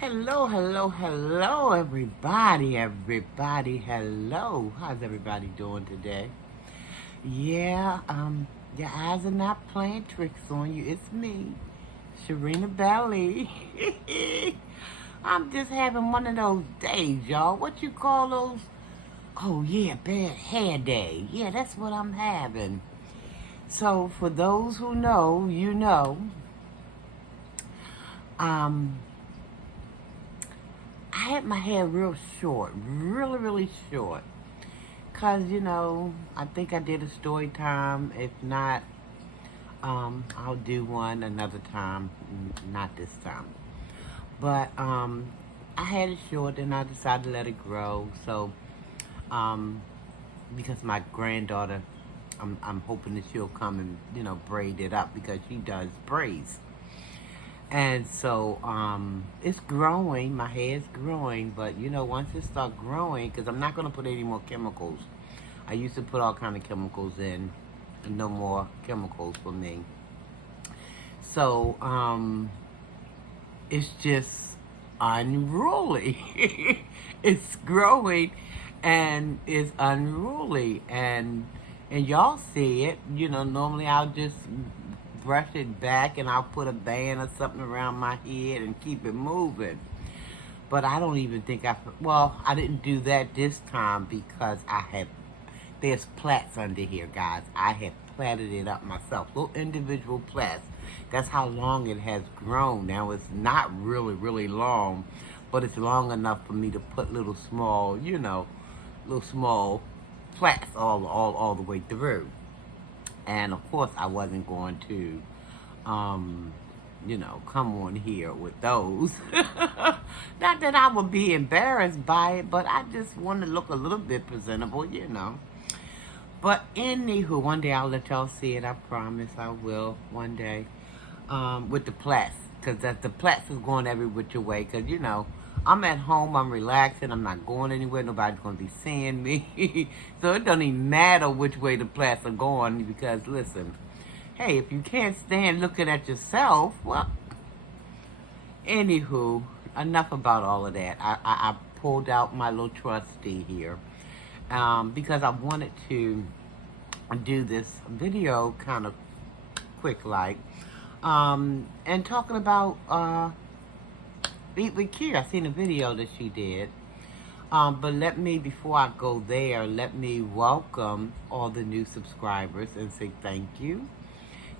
Hello, hello, hello, everybody, hello. How's everybody doing today? Yeah, your eyes are not playing tricks on you. It's me, Sharina Belly. I'm just having one of those days, y'all. What you call those? Oh, yeah, bad hair day. Yeah, that's what I'm having. So, for those who know, you know, um, I had my hair real short, really, really short. Cause I think I did a story time. If not, I'll do one another time. Not this time. But I had it short, and I decided to let it grow. So, um, because my granddaughter, I'm hoping that she'll come and braid it up because she does braids. And so it's growing. My hair's growing, but once it starts growing, because I'm not gonna put any more chemicals. I used to put all kind of chemicals in, and no more chemicals for me. So it's just unruly. It's growing, and it's unruly, and y'all see it. Normally I'll just brush it back and I'll put a band or something around my head and keep it moving. But I don't even think I didn't do that this time because there's plaits under here, guys. I had plaited it up myself, little individual plaits. That's how long it has grown. Now it's not really, really long, but it's long enough for me to put little small plaits all the way through. And of course, I wasn't going to, come on here with those. Not that I would be embarrassed by it, but I just want to look a little bit presentable. But anywho, one day I'll let y'all see it. I promise I will one day. With the plaits, because the plaits is going every which way. Because I'm at home, I'm relaxing, I'm not going anywhere, nobody's going to be seeing me. So it doesn't even matter which way the plaits are going, because listen, hey, if you can't stand looking at yourself, well, anywho, enough about all of that. I pulled out my little trusty here, because I wanted to do this video kind of quick like, and talking about Eat with Q. I seen a video that she did. But before I go there, let me welcome all the new subscribers and say thank you.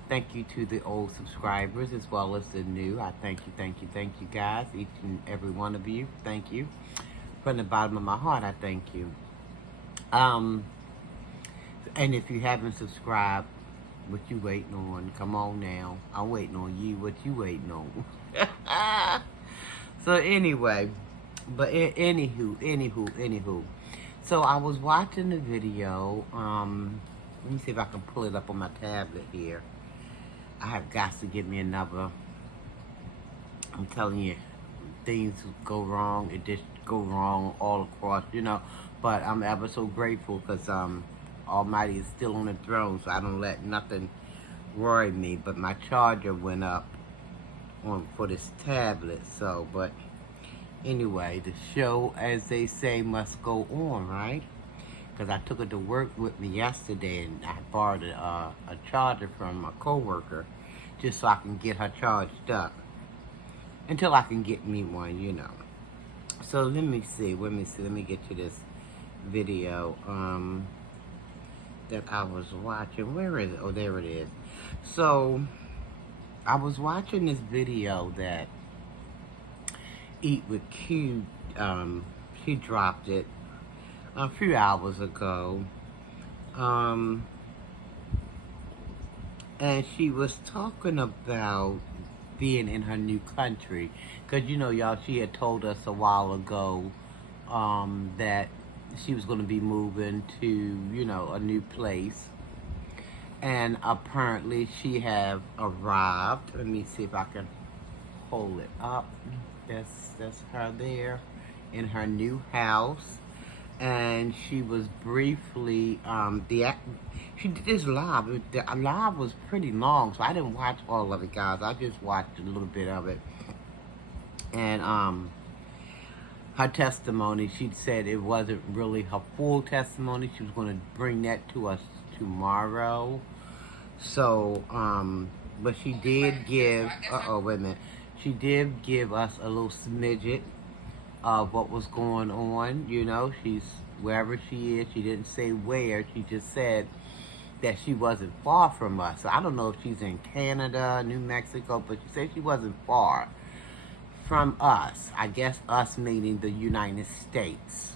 Thank you to the old subscribers as well as the new. I thank you guys, each and every one of you. Thank you. From the bottom of my heart, I thank you. And if you haven't subscribed, what you waiting on? Come on now. I'm waiting on you. What you waiting on? So anyway, but anywho. So I was watching the video. Let me see if I can pull it up on my tablet here. I have got to get me another. I'm telling you, things go wrong. It just go wrong all across, But I'm ever so grateful because Almighty is still on the throne, so I don't let nothing worry me. But my charger went up for this tablet, so, but anyway, the show, as they say, must go on, right? Because I took it to work with me yesterday, and I borrowed a charger from a coworker just so I can get her charged up until I can get me one. So let me get to this video that I was watching. Where is it? Oh, there it is. So I was watching this video that Eat with Q, she dropped it a few hours ago. And she was talking about being in her new country. Because, y'all, she had told us a while ago that she was going to be moving to, a new place. And apparently she have arrived. Let me see if I can hold it up. That's her there in her new house. And she was briefly, she did this live. The live was pretty long, so I didn't watch all of it, guys. I just watched a little bit of it. And her testimony, she said it wasn't really her full testimony. She was going to bring that to us tomorrow. So, but she did give, wait a minute. She did give us a little smidget of what was going on. You know, she's wherever she is. She didn't say where. She just said that she wasn't far from us. So I don't know if she's in Canada, New Mexico, but she said she wasn't far from us. I guess us meaning the United States.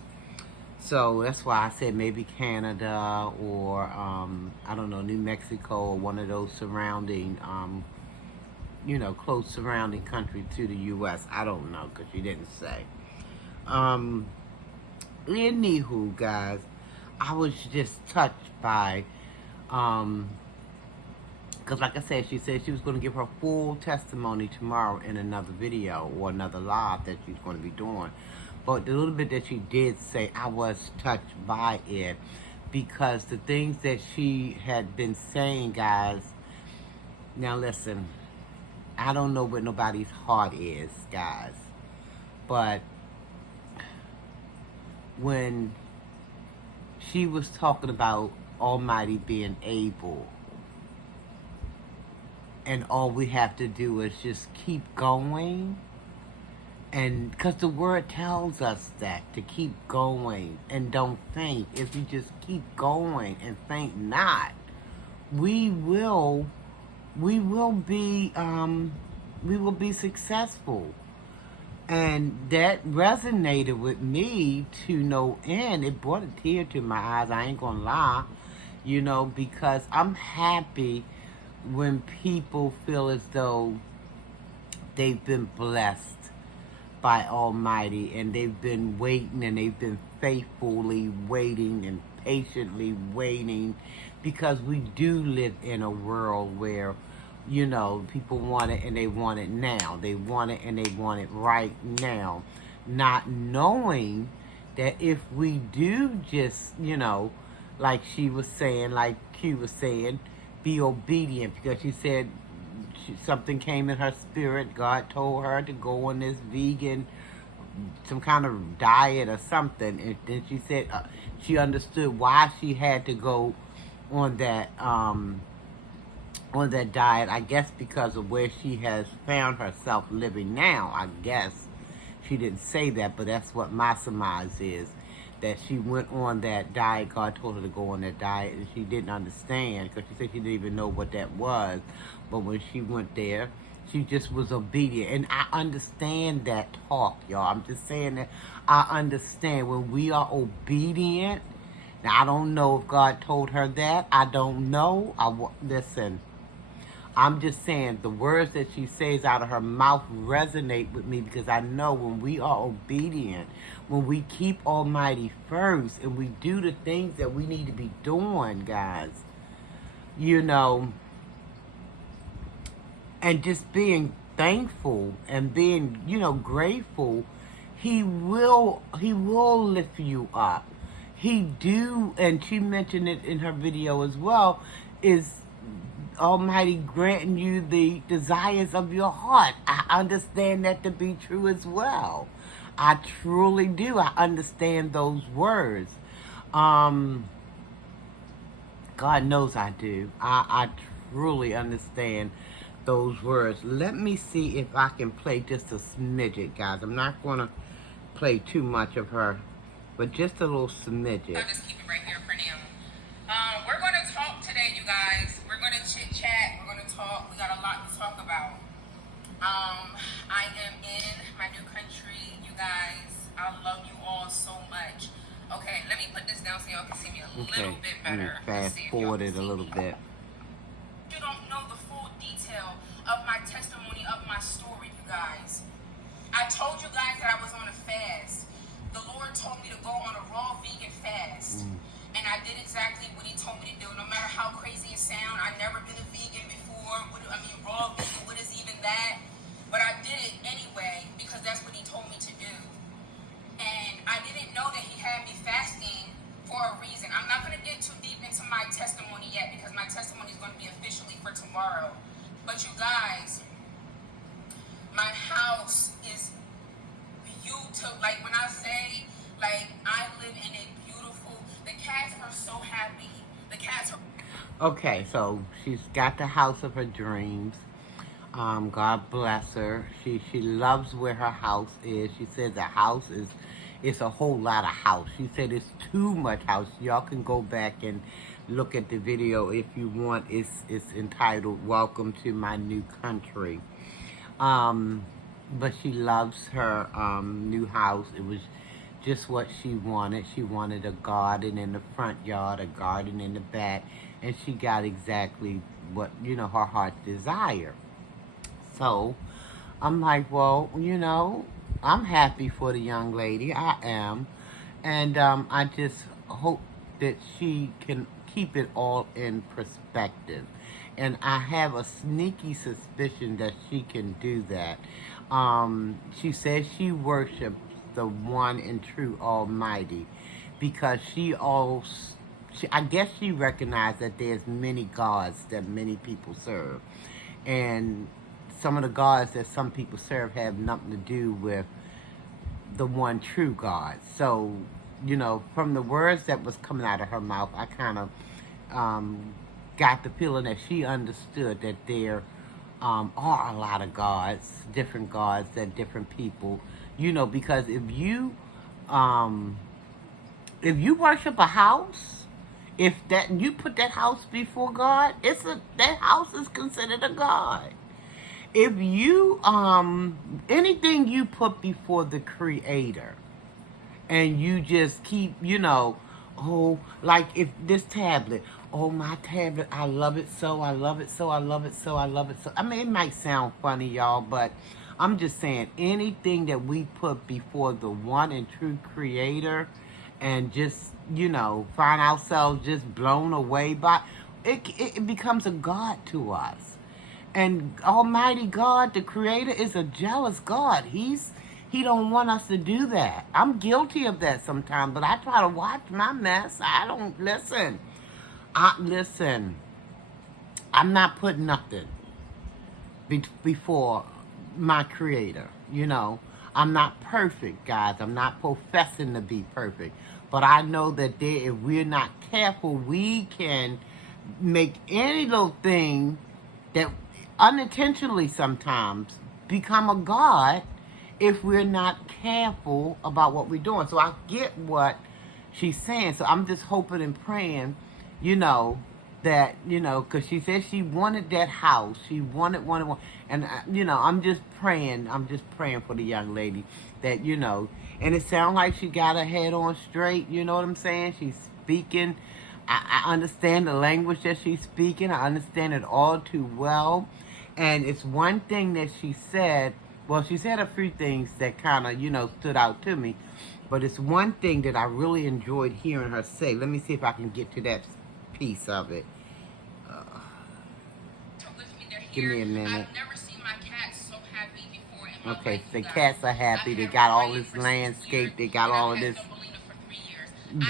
So that's why I said maybe Canada or, I don't know, New Mexico or one of those surrounding, close surrounding countries to the U.S. I don't know because she didn't say. Anywho, guys, I was just touched by, because like I said, she said she was going to give her full testimony tomorrow in another video or another live that she's going to be doing. But the little bit that she did say, I was touched by it because the things that she had been saying, guys, now listen, I don't know what nobody's heart is, guys, but when she was talking about Almighty being able, and all we have to do is just keep going, and because the word tells us that to keep going and don't faint. If we just keep going and faint not, we will be successful. And that resonated with me to no end. It brought a tear to my eyes, I ain't gonna lie, because I'm happy when people feel as though they've been blessed by Almighty and they've been waiting and they've been faithfully waiting and patiently waiting, because we do live in a world where people want it and they want it now. They want it and they want it right now. Not knowing that if we do just, like she was saying, like Q was saying, be obedient, because she said something came in her spirit. God told her to go on this vegan, some kind of diet or something. And then she said she understood why she had to go on that diet, I guess because of where she has found herself living now. I guess she didn't say that, but that's what my surmise is, that she went on that diet. God told her to go on that diet, and she didn't understand, because she said she didn't even know what that was. But when she went there, she just was obedient. And I understand that talk, y'all. I'm just saying that I understand when we are obedient. Now, I don't know if God told her that. I don't know. Listen, I'm just saying the words that she says out of her mouth resonate with me, because I know when we are obedient, when we keep Almighty first and we do the things that we need to be doing, guys, and just being thankful and being, grateful, he will lift you up. He do, and she mentioned it in her video as well, is Almighty granting you the desires of your heart. I understand that to be true as well. I truly do. I understand those words. God knows I do. I truly understand those words. Let me see if I can play just a smidget, guys. I'm not going to play too much of her, but just a little smidget. I'll just keep it right here for now. We're going to talk today, you guys. We're going to chit-chat. We're going to talk. We got a lot to talk about. I am in my new country, you guys. I love you all so much. Okay, let me put this down so y'all can see me a little bit better. Fast forward it a little bit. You don't know the full detail of my testimony, of my story, you guys. I told you guys that I was on a fast. The Lord told me to go on a raw vegan fast. And I did exactly what he told me to do. No matter how crazy it sounds, I've never been a vegan before. Raw vegan, what is even that? But I did it anyway because that's what he told me to do. And I didn't know that he had me fasting for a reason. I'm not going to get too deep into my testimony yet, because my testimony is going to be officially for tomorrow. But you guys, my house is Okay, so she's got the house of her dreams. God bless her. She loves where her house is. She said the house is it's a whole lot of house. She said it's too much house. Y'all can go back and look at the video if you want. It's entitled "Welcome to My New Country." But she loves her new house. It was just what she wanted. She wanted a garden in the front yard, a garden in the back, and she got exactly what her heart desired. So I'm like, well, I'm happy for the young lady. I am. And I just hope that she can keep it all in perspective. And I have a sneaky suspicion that she can do that. She says she worships the one and true Almighty because I guess she recognized that there's many gods that many people serve. And some of the gods that some people serve have nothing to do with the one true God. So, from the words that was coming out of her mouth, I kind of got the feeling that she understood that there are a lot of gods, different gods that different people, because um, if you worship a house, if that you put that house before God, that house is considered a god. If you anything you put before the creator and you just keep, oh, like if this tablet, oh, my tablet, I love it so, I love it so, I love it so, I love it so. I mean, it might sound funny, y'all, but I'm just saying anything that we put before the one and true creator and just, find ourselves just blown away by it becomes a god to us. And Almighty God, the Creator, is a jealous God. He don't want us to do that. I'm guilty of that sometimes, but I try to watch my mess. I don't listen. Listen. I'm not putting nothing before my Creator. I'm not perfect, guys. I'm not professing to be perfect, but I know that if we're not careful, we can make any little thing that unintentionally sometimes become a god if we're not careful about what we're doing. So I get what she's saying. So I'm just hoping and praying, that, because she said she wanted that house. She wanted. And, I'm just praying. I'm just praying for the young lady that, and it sounds like she got her head on straight. You know what I'm saying? She's speaking. I understand the language that she's speaking. I understand it all too well. And it's one thing that she said. Well, she said a few things that kind of, stood out to me. But it's one thing that I really enjoyed hearing her say. Let me see if I can get to that piece of it. Give me a minute. I've never seen my cats so happy before in my Okay, life, the you guys. cats are happy. They got all this landscape. They got all of this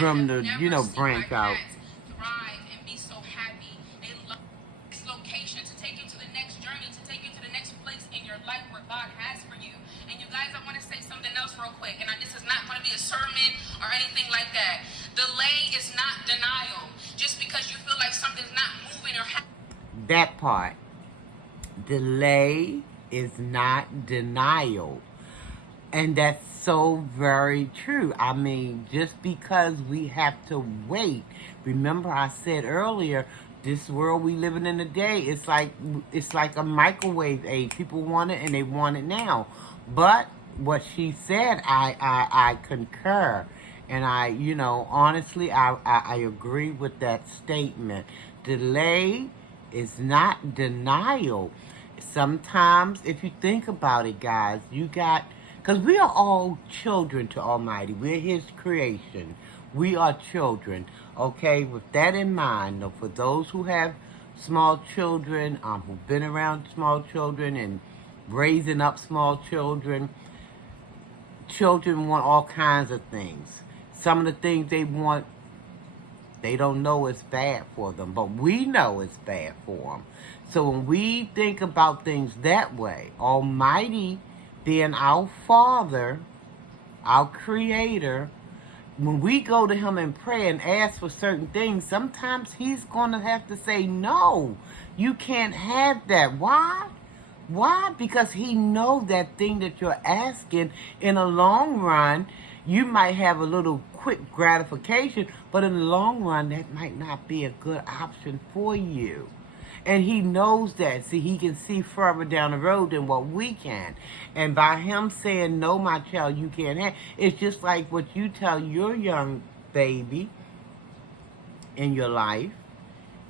room to, branch out. Thrive and be so happy. They love this location to take you to the next journey, to take you to the next place in your life where God has for you. And you guys, I want to say something else real quick. And this is not going to be a sermon or anything like that. Delay is not denial. Just because you feel like something's not moving or happening. That part. Delay is not denial. And that's so very true. I mean, just because we have to wait. Remember I said earlier, this world we living in today, it's like a microwave age. People want it and they want it now. But what she said, I concur. And honestly, I agree with that statement. Delay is not denial. Sometimes, if you think about it, guys, because we are all children to Almighty. We're His creation. We are children. Okay, with that in mind, for those who have small children, who've been around small children and raising up small children, children want all kinds of things. Some of the things they want, they don't know it's bad for them, but we know it's bad for them. So when we think about things that way, Almighty being our Father, our Creator, when we go to him and pray and ask for certain things, sometimes he's going to have to say, no, you can't have that. Why? Why? Because he knows that thing that you're asking in the long run, you might have a little quick gratification, but in the long run, that might not be a good option for you. And he knows that. See, he can see further down the road than what we can. And by him saying, no, my child, you can't have, it's just like what you tell your young baby in your life.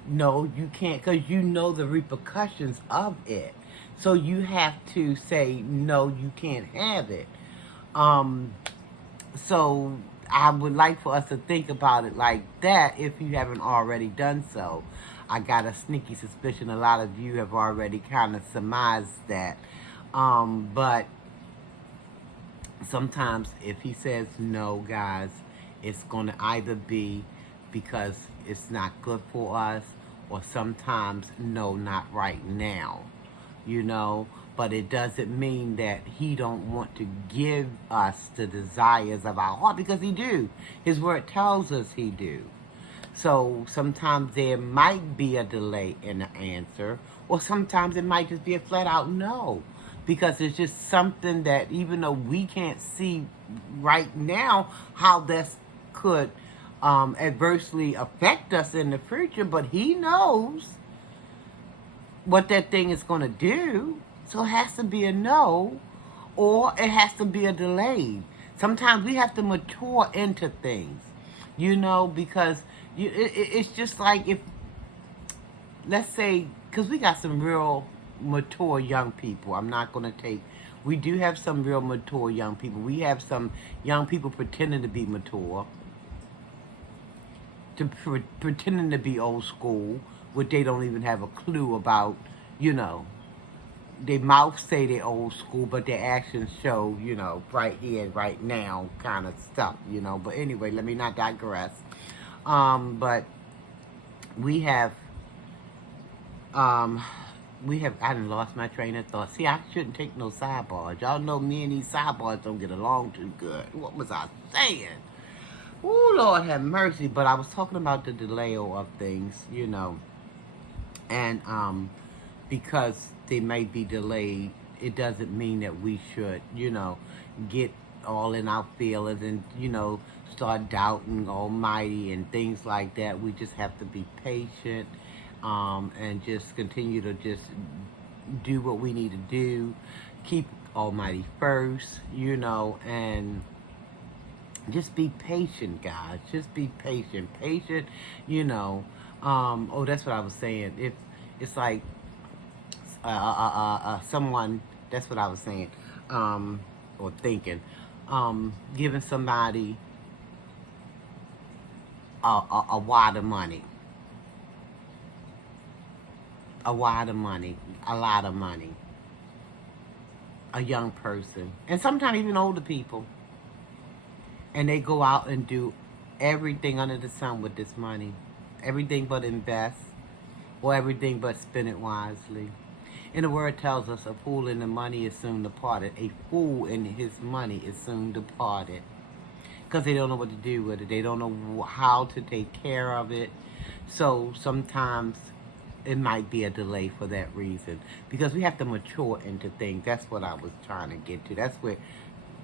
No, you can't, because you know the repercussions of it. So you have to say, no, you can't have it. So I would like for us to think about it like that if you haven't already done so. I got a sneaky suspicion a lot of you have already kind of surmised that. But sometimes if he says no, guys, it's going to either be because it's not good for us, or sometimes no, not right now, you know. But it doesn't mean that he don't want to give us the desires of our heart, because he do. His word tells us he do. So sometimes there might be a delay in the answer, or sometimes it might just be a flat out no. Because it's just something that even though we can't see right now how this could adversely affect us in the future, but he knows what that thing is going to do. So it has to be a no, or it has to be a delay. Sometimes we have to mature into things, you know, because it's just like if, let's say, because we got some real mature young people. I'm not going to take, we do have some real mature young people. We have some young people pretending to be mature, pretending to be old school, which they don't even have a clue about, you know. Their mouth say they're old school, but their actions show, you know, right here, right now kind of stuff, you know. But anyway, let me not digress. But we have, I done lost my train of thought. See, I shouldn't take no sidebars. Y'all know me and these sidebars don't get along too good. What was I saying? Oh, Lord have mercy. But I was talking about the delay of things, you know. And because they may be delayed, it doesn't mean that we should, you know, get all in our feelings and, you know, start doubting Almighty and things like that. We just have to be patient and just continue to just do what we need to do. Keep Almighty first, you know, and just be patient, guys. Just be patient. Patient, you know. Oh, that's what I was saying. If it's like someone, that's what I was saying, or thinking, giving somebody a wad of money, a lot of money, a young person, and sometimes even older people, and they go out and do everything under the sun with this money, everything but invest, or everything but spend it wisely. And the word tells us a fool in the money is soon departed. A fool in his money is soon departed. Because they don't know what to do with it. They don't know how to take care of it. So sometimes it might be a delay for that reason. Because we have to mature into things. That's what I was trying to get to. That's where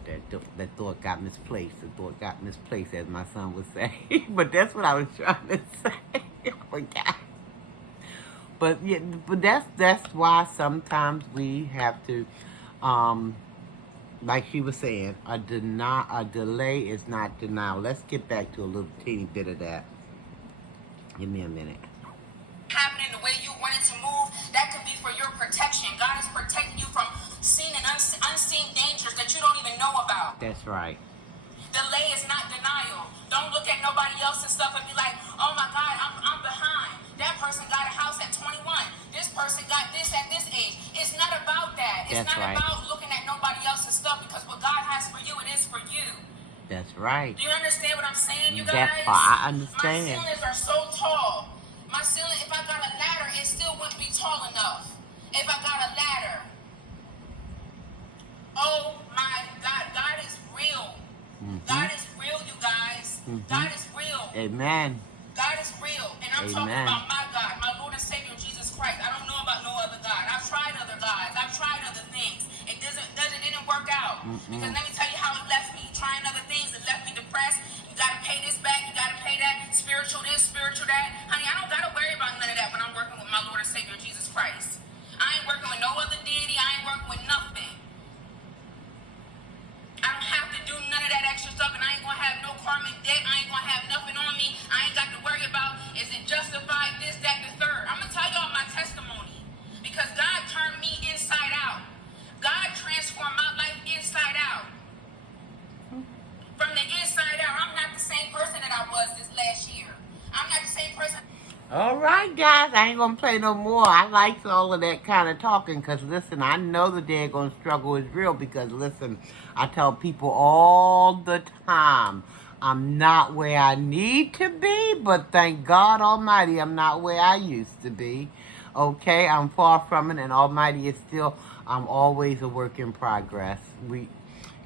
that thought got misplaced. The thought got misplaced, as my son would say. But that's what I was trying to say. I forgot. But yeah, but that's why sometimes we have to, like she was saying, a delay is not denial. Let's get back to a little teeny bit of that. Give me a minute. Happening the way you want it to move, that could be for your protection. God is protecting you from seen and unseen dangers that you don't even know about. That's right. Delay is not denial. Don't look at nobody else and stuff and be like, oh my God, I'm behind. That person got a house at 21. This person got this at this age. It's not about that. It's That's not right. about looking at nobody else's stuff, because what God has for you, it is for you. That's right. Do you understand what I'm saying, you guys? That part, I understand. My ceilings are so tall. My ceiling, if I got a ladder, it still wouldn't be tall enough. If I got a ladder. Oh my God, God is real. Mm-hmm. God is real, you guys. God is real. Amen. God is real. And I'm talking Amen. about my God, my Lord and Savior, Jesus Christ. I don't know about no other God. I've tried other gods. I've tried other things. It didn't work out. Because let me tell you how it left me. Trying other things, it left me depressed. You got to pay this back. You got to pay that. Spiritual this, spiritual that. Honey, I don't got to worry about none of that when I'm working with my Lord and Savior, Jesus Christ. I ain't working with no other deity. I ain't working with nothing. I don't have to do none of that extra stuff, and I ain't gonna have no karmic debt. I ain't gonna have nothing on me. I ain't got to worry about, is it justified, this, that, the third. I'm gonna tell y'all my testimony, because God turned me inside out. God transformed my life inside out. From the inside out, I'm not the same person that I was this last year. I'm not the same person. All right, guys, I ain't gonna play no more. I like all of that kind of talking because, listen, I know the daggone struggle is real because, listen, I tell people all the time, I'm not where I need to be, but thank God Almighty, I'm not where I used to be. Okay, I'm far from it, and Almighty is still, I'm always a work in progress.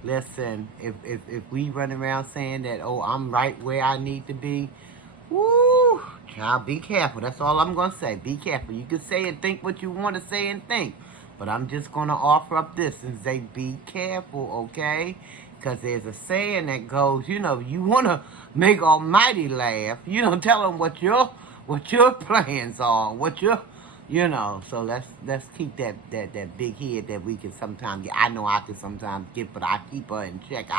Listen, if we run around saying that, oh, I'm right where I need to be, woo, child, be careful. That's all I'm going to say. Be careful. You can say and think what you want to say and think. But I'm just going to offer up this and say be careful, okay? Because there's a saying that goes, you know, you want to make Almighty laugh. You know, tell him what your plans are, what your, you know. So let's keep that big head that we can sometimes get. I know I can sometimes get, but I keep her in check.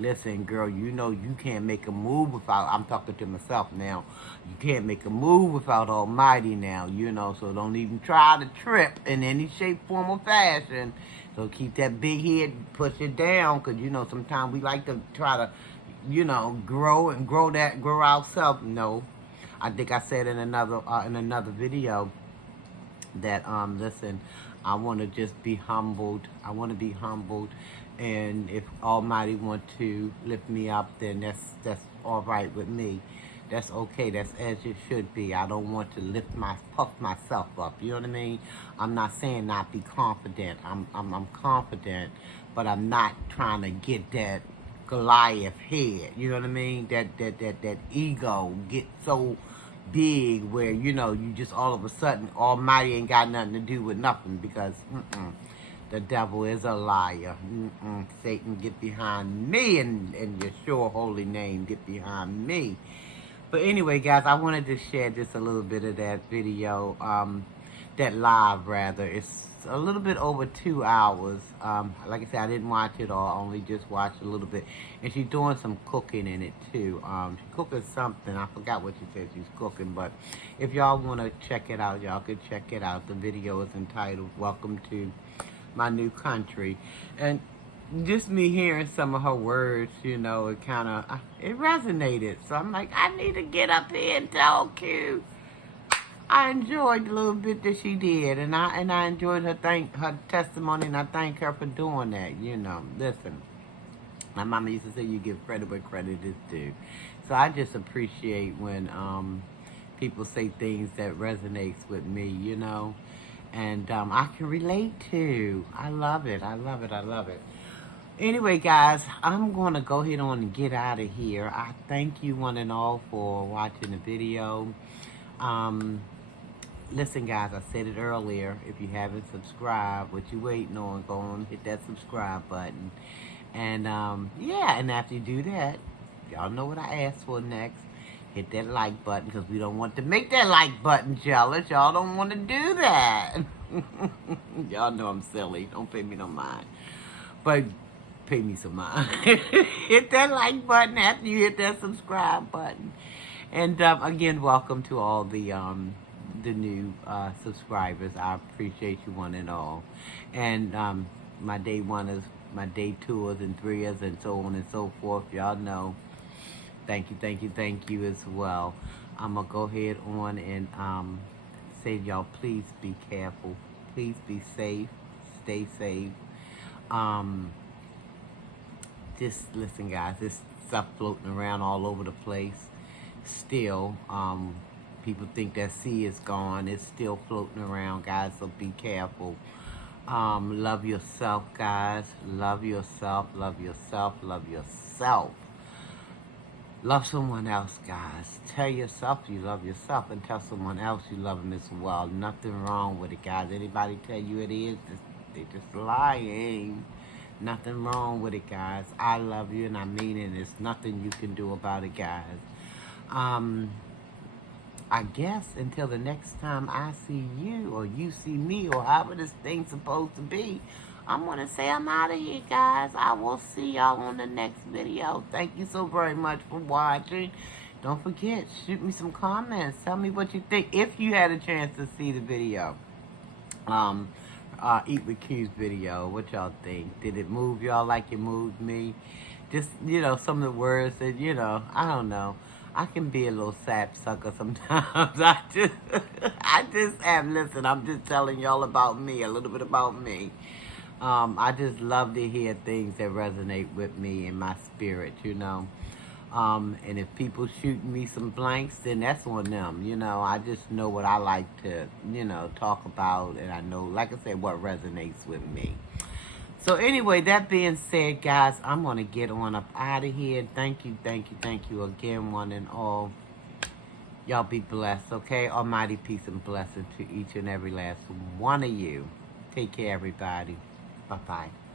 Listen, girl, you know you can't make a move without, I'm talking to myself now, you can't make a move without Almighty now, you know, so don't even try to trip in any shape, form, or fashion. So keep that big head, push it down, because, you know, sometimes we like to try to, you know, grow ourselves. No, I think I said in another video that, listen, I want to just be humbled. I want to be humbled. And if Almighty want to lift me up, then that's all right with me. That's okay. That's as it should be. I don't want to puff myself up. You know what I mean? I'm not saying not be confident. I'm confident, but I'm not trying to get that Goliath head. You know what I mean? That ego get so big where, you know, you just all of a sudden Almighty ain't got nothing to do with nothing because the devil is a liar. Satan, get behind me, and your sure holy name, get behind me. But anyway, guys, I wanted to share just a little bit of that video, that live rather. It's a little bit over 2 hours. Like I said, I didn't watch it all, only just watched a little bit. And she's doing some cooking in it too. She's cooking something. I forgot what she said she's cooking, but if y'all want to check it out, y'all can check it out. The video is entitled Welcome to My New Country. And just me hearing some of her words, you know, it kind of, it resonated. So I'm like, I need to get up here and tell Q. I enjoyed the little bit that she did, and I enjoyed her testimony, and I thank her for doing that. You know, listen, my mama used to say you give credit where credit is due. So I just appreciate when people say things that resonates with me, you know, and I can relate to. I love it. I love it. I love it. Anyway, guys, I'm going to go ahead on and get out of here. I thank you one and all for watching the video. Listen, guys, I said it earlier. If you haven't subscribed, what you waiting on, go on and hit that subscribe button. And, yeah, and after you do that, y'all know what I asked for next. Hit that like button, because we don't want to make that like button jealous. Y'all don't want to do that. Y'all know I'm silly. Don't pay me no mind. But pay me some mind. Hit that like button after you hit that subscribe button. And again, welcome to all the new subscribers. I appreciate you one and all. And my day oneers, my day twos and threeers, and so on and so forth. Y'all know. Thank you, thank you, thank you as well. I'm gonna go ahead on and say, y'all, please be careful. Please be safe. Stay safe. Just listen, guys, this stuff floating around all over the place. Still, people think that sea is gone. It's still floating around, guys, so be careful. Love yourself, guys. Love yourself, love yourself, love yourself. Love someone else, guys. Tell yourself you love yourself and tell someone else you love them as well. Nothing wrong with it, guys. Anybody tell you it is, they just lying. Nothing wrong with it, guys. I love you and I mean it. There's nothing you can do about it, guys. I guess until the next time I see you or you see me or however this thing's supposed to be, I'm going to say I'm out of here, guys. I will see y'all on the next video. Thank you so very much for watching. Don't forget, shoot me some comments. Tell me what you think if you had a chance to see the video. Eat with Q's video. What y'all think? Did it move y'all like it moved me? Just, some of the words that, I don't know. I can be a little sapsucker sometimes. I just am. Listen, I'm just telling y'all about me, a little bit about me. I just love to hear things that resonate with me in my spirit, And if people shoot me some blanks, then that's on them, I just know what I like to, talk about. And I know, like I said, what resonates with me. So anyway, that being said, guys, I'm going to get on up out of here. Thank you again, one and all. Y'all be blessed, okay? Almighty peace and blessing to each and every last one of you. Take care, everybody. Bye-bye.